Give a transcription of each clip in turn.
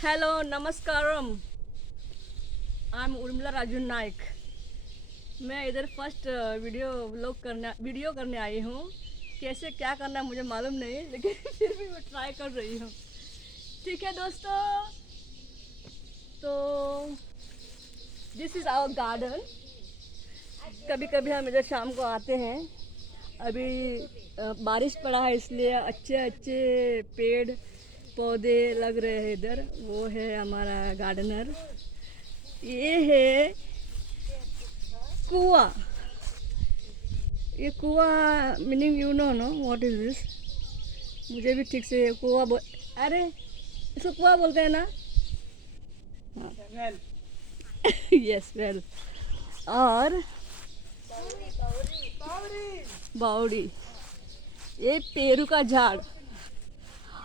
Hello नमस्कारम। I am Urmila Raju Naik. मैं इधर फर्स्ट वीडियो करने आई हूँ। कैसे क्या करना है मुझे मालूम नहीं, लेकिन फिर भी मैं ट्राई कर रही हूँ। ठीक है दोस्तों, तो दिस इज़ आवर गार्डन। कभी कभी हम इधर शाम को आते हैं। अभी बारिश पड़ा है, इसलिए अच्छे अच्छे पेड़ पौधे लग रहे हैं इधर। वो है हमारा गार्डनर। ये है कुआ। ये कुआ meaning you know know what is this? मुझे भी ठीक से कुआ बोल, अरे इसको कुआ बोलते हैं ना? हाँ यस वेल। और बावड़ी, ये पेरू का झाड़,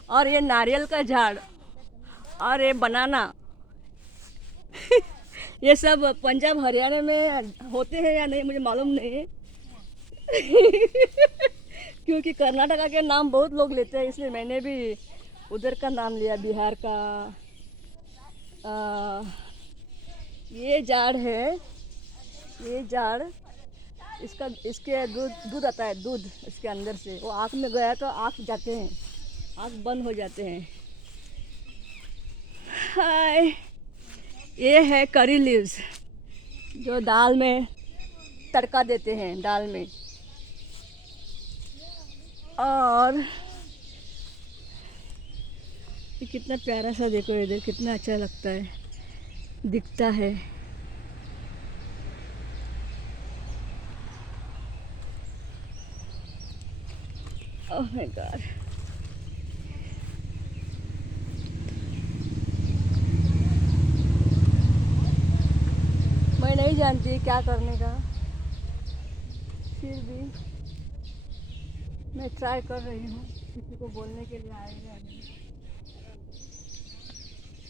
और ये नारियल का झाड़, और ये बनाना। ये सब पंजाब हरियाणा में होते हैं या नहीं मुझे मालूम नहीं। क्योंकि कर्नाटका के नाम बहुत लोग लेते हैं, इसलिए मैंने भी उधर का नाम लिया, बिहार का। ये झाड़ है, ये झाड़, इसका इसके दूध आता है, दूध इसके अंदर से। वो आँख में गया तो आँख जाते हैं, आँख बंद हो जाते हैं। हाय, ये है करी लीव्स, जो दाल में तड़का देते हैं, दाल में। और ये कितना प्यारा सा, देखो इधर कितना अच्छा लगता है, दिखता है। Oh my God. मैं नहीं जानती क्या करने का, फिर भी मैं ट्राई कर रही हूँ किसी को बोलने के लिए आएगा नहीं।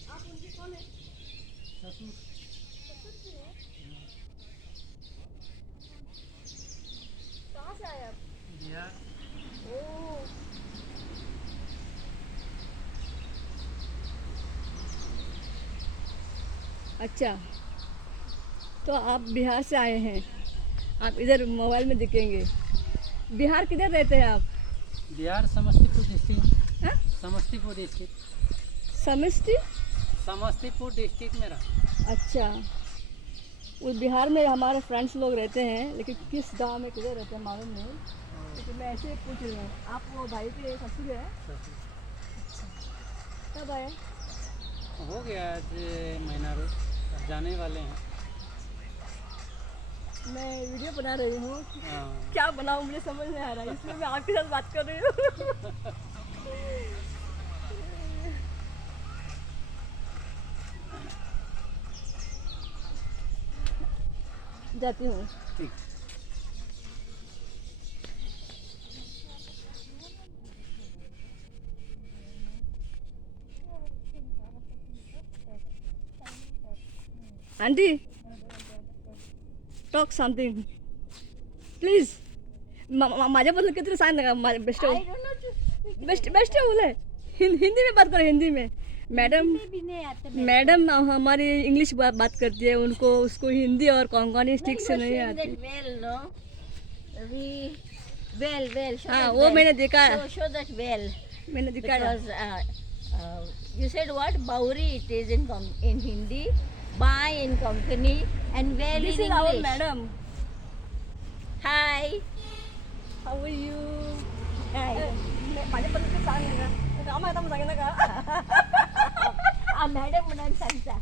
आप उनकी कौन है? कहाँ से आए आप? बिहार। ओह, अच्छा, तो आप बिहार से आए हैं। आप इधर मोबाइल में दिखेंगे। बिहार किधर रहते हैं आप? बिहार समस्तीपुर डिस्ट्रिक्ट। हाँ? समस्तीपुर डिस्ट्रिक्ट। समष्टि। समस्तीपुर डिस्ट्रिक्ट में रहा। अच्छा, उस बिहार में हमारे फ्रेंड्स लोग रहते हैं, लेकिन किस गांव में किधर रहते हैं मालूम नहीं। लेकिन मैं ऐसे ही पूछ रही हूँ। आप वो भाई के ससुर है? कब आए? हो गया आज महीना रोज, अब जाने वाले हैं। मैं वीडियो बना रही हूँ। हाँ। क्या बनाऊँ मुझे समझ नहीं आ रहा है, इसलिए मैं आपके साथ बात कर रही हूँ। जाती हूँ। ठीक। Aunty, talk something please. माझ्याबद्दल किती सांग ना, बेस्ट बेस्ट बेस्ट बोले। हिंदी में बात करो, हिंदी में। मैडम, मैडम हमारी इंग्लिश बात करती है, उनको उसको हिंदी और कोंकणी ठीक से नहीं आती। हाँ, वो मैंने देखा, मैंने देखा। You said what? Bauri it is in Hindi, Bai in Konkani, and well This in is our English. madam. Hi. How are you? Hi. माझ्याबद्दल ते सांग ना. काम आहे आता सांगितलं का? Madam म्हणून सांगता.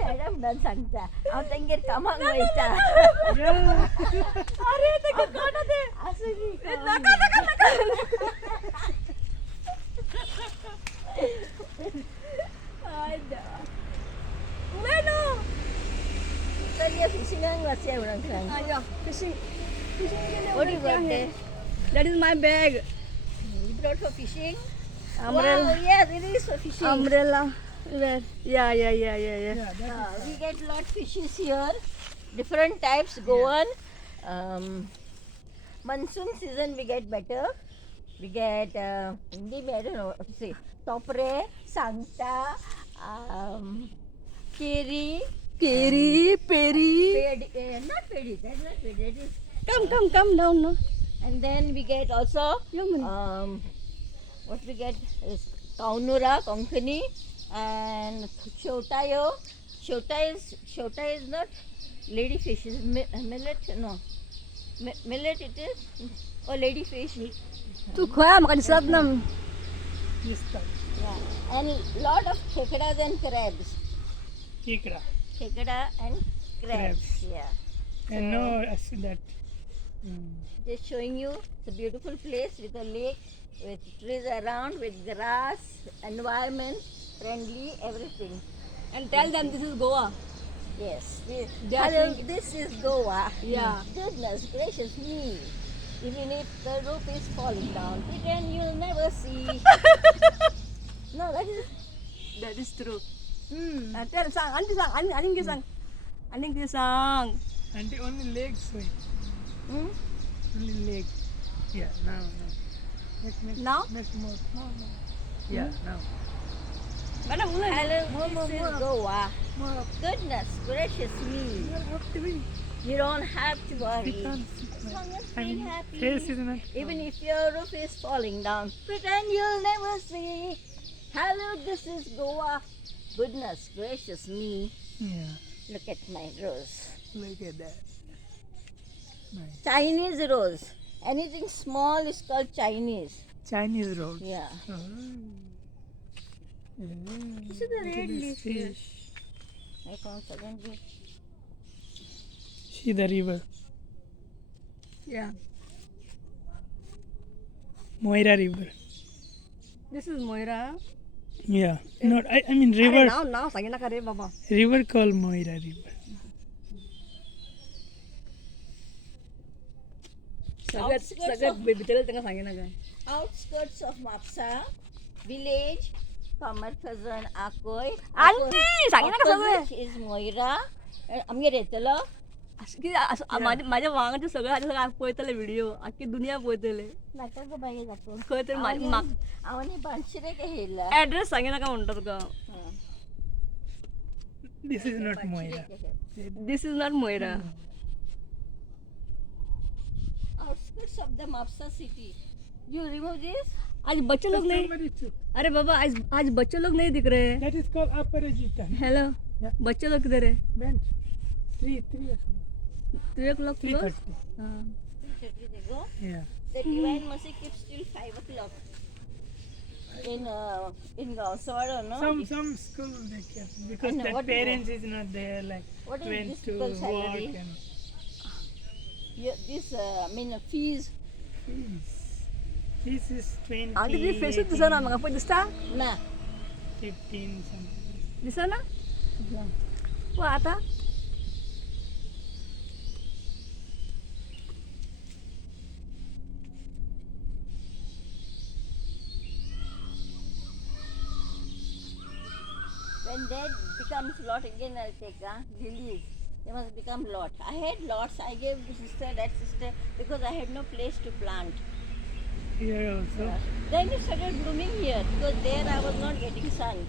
Madam म्हणून सांगता. तेंगेर कामाक वयता. अरे ते कोण ते? असं की नका. Bueno. तर ये फिशिंग वासिया म्हणून सांग. Yeah, fishing. Fishing के लिए What do you उधर क्या got है? there? That is my bag. You brought for fishing? Umbrella. Wow, yes, it is for fishing. Umbrella. Where? Yeah. We get lot fishes here, different types go on. Monsoon season we get better. We get Hindi, I don't know what to say, topre, sangta, Kiri, Keri, Peri. not pedi, that's not pedi, that is. Come down, no. And then we get also, what we get is Kaunura, Konkani, and Shotayo. Shota is not ladyfish, is millet, no. Millet it is, or ladyfish. Tu khoya makan sad nam. This type. Yeah. And lot of khekedas and crabs. Kikra. Khekeda and crabs. Crabs. Yeah. And no, I see that. Just showing you the beautiful place with a lake, with trees around, with grass, environment, friendly, everything. And tell them this is Goa. Yes. They are Hello, thinking- this is Goa. Yeah. Goodness gracious me. Even if the roof is falling down, pretend you'll never see. No, that is. That is true. Hmm. Tell sang, aning ke sang. And only legs, wait. Hmm? Only leg. Yeah, now. Now? Make more. No. Yeah, now. Madam, ulai. Hello, this is Goa. More up. Goodness gracious me. You have to be. You don't have to worry. Because As long as I being mean, happy. face is not. Even if your roof is falling down, pretend you'll never see. Hello, this is Goa. Goodness gracious me. Yeah, Look at my rose. look at that. Nice. Chinese rose. Anything small is called Chinese. Chinese road. Yeah. Oh. This is the Look at red this leaf here. fish. I found suddenly. See the river. Yeah. Moira River. This is Moira. Yeah. Not. I mean Are river. now sangi na kare baba. River called Moira River. Sagat bitel tengah sangi na kan. Outskirts of Mapsa village, Kamarkazan, Akoy. Auntie, सांगे ना कसं गं? Opposite is Moira. आमगे रेतलो. माझ्या वांगाचे सगळं आधी सगळं पळयतले video आखी दुनिया पळयतले नाका गो बाई जातो. खंय तरी म्हाक आवनी बांशिरे के हेला. ऍड्रेस सांगे नाका म्हणटा तुका. This is not Moira. This is not Moira. Outskirts of the Mapsa city. You remove this? आज बच्चे लोग नहीं. Somebody took. अरे बाबा आज बच्चे लोग नहीं दिख रहे. That is called Aparajita. Hello Yeah. बच्चे लोग किधर है? Went 3 o'clock. 3 o'clock close. 3:30. हाँ. They go. Yeah. The divine mercy keeps till 5 o'clock. In Gauswada, no? Some school they kept because I know, that what- parents is not there. Like What is went this to people's work salary? and This, fees. fees is 20. आगे ती फेसच दिसा ना म्हाका पळय दिसता? Na. 15 something. दिसा ना? Na. पळय आता. When that becomes lot again, I'll take lilies. They must become lot. I had lots. I gave this sister, that sister, because I had no place to plant. Here also. Then it started blooming here because there I was not getting sun.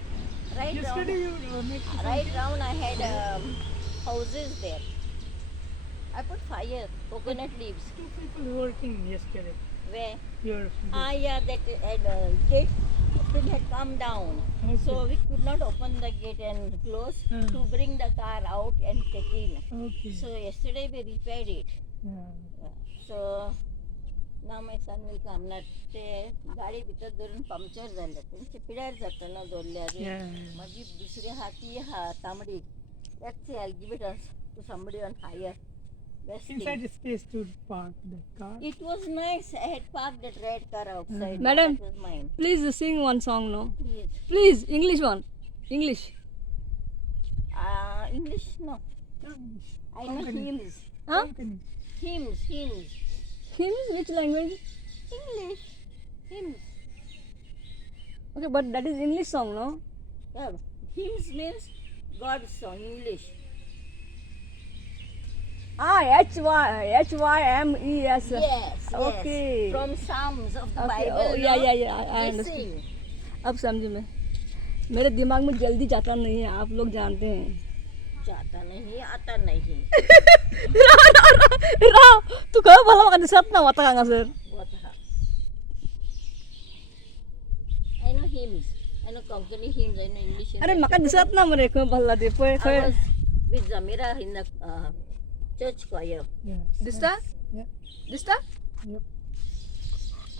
Right Yesterday round, you make right round I had houses there. I put fire, coconut leaves. 2 people working yesterday. Where? Your Yeah, that gate thing had come down. Okay. So we could not open the gate and close Hmm. to bring the car out and take in. okay. So yesterday we repaired it. Yeah. So now my son will come. Not ते गाडी भितर धरून puncture झालं त्यांचे पिड्यार जातं ना दोरल्यार Yeah. माझी दुसरी हाती तांबडी. Let's say I'll give it to somebody on hire. Best thing. Inside the space to park the car. It was nice. I had parked that red car outside. Madam. That was mine. Please sing one song, no? Please. Please, English one. English. English? No. I know hymns. Huh? Company. Hymns. Hymns? Which language? English. Hymns. Okay, but that is English song, no? Yeah. Hymns means God's song, English. HYMES. Yes. Okay. From Psalms of the Okay. Bible. Oh, no? yeah. I They understand. sing. अब समझ में. मेरे दिमाग में जल्दी जाता नहीं है, आप लोग जानते हैं। जाता नहीं, आता नहीं. Ira, tu kaya pala makadisat na wata ka nga sir. What the heck? I know hymns. I know Konkani hymns. I know English. Are makadisat na mereka pala di po. I was with Zamira in the church choir. Dista? Dista?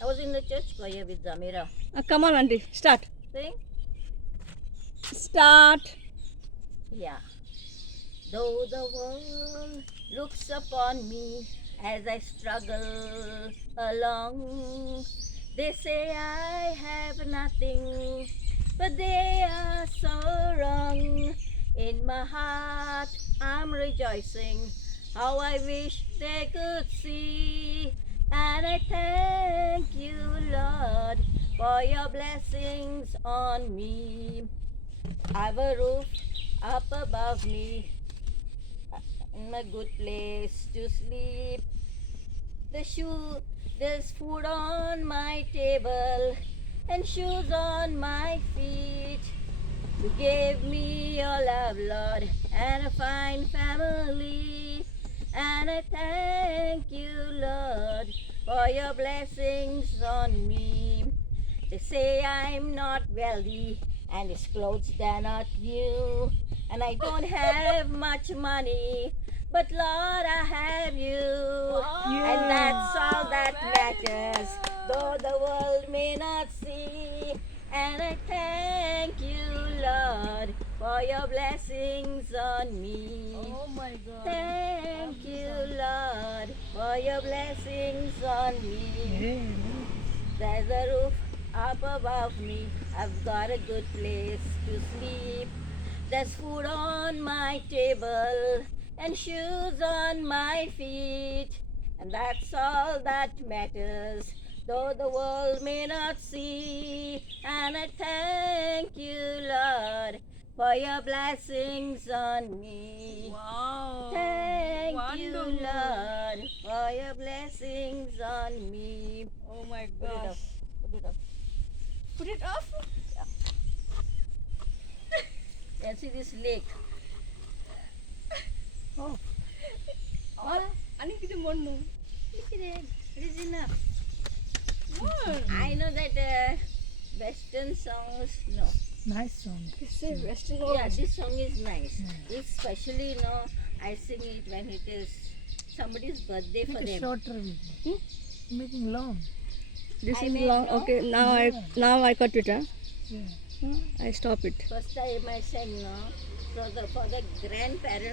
I was in the church choir with Zamira. Come on auntie, start. Sing? Start. Yeah. Though the world looks upon me as I struggle along, they say I have nothing, but they are so wrong. In my heart I'm rejoicing, how I wish they could see. And I thank you, Lord, for your blessings on me. I've a roof up above me, in a good place to sleep. There's food on my table and shoes on my feet. You gave me your love, Lord, and a fine family. And I thank you, Lord, for your blessings on me. They say I'm not wealthy and his clothes they're not new, and I don't have much money, but Lord, I have you. And that's all that matters, though the world may not see. And I thank you, Lord, for your blessings on me. Oh my god. Thank you, Lord, for your blessings on me. There's a roof up above me, I've got a good place to sleep. There's food on my table and shoes on my feet. And that's all that matters, though the world may not see. And I thank you, Lord, for your blessings on me. Wow. Thank you, Wonderful. Lord, for your blessings on me. Oh my Put it up. gosh. Put it up. Put it off. Can see this lake. Oh. Ani kita monu. Look at it. It is enough. What? I know that Western songs, no. Nice song. Say Western. Yeah, this song is nice. Especially, I sing it when it is somebody's birthday for Make it them. shorter video. Making long. This I is made long. no? Okay, now I cut it. Huh? Yeah. I stop it. First time I sang, so for the grandparents.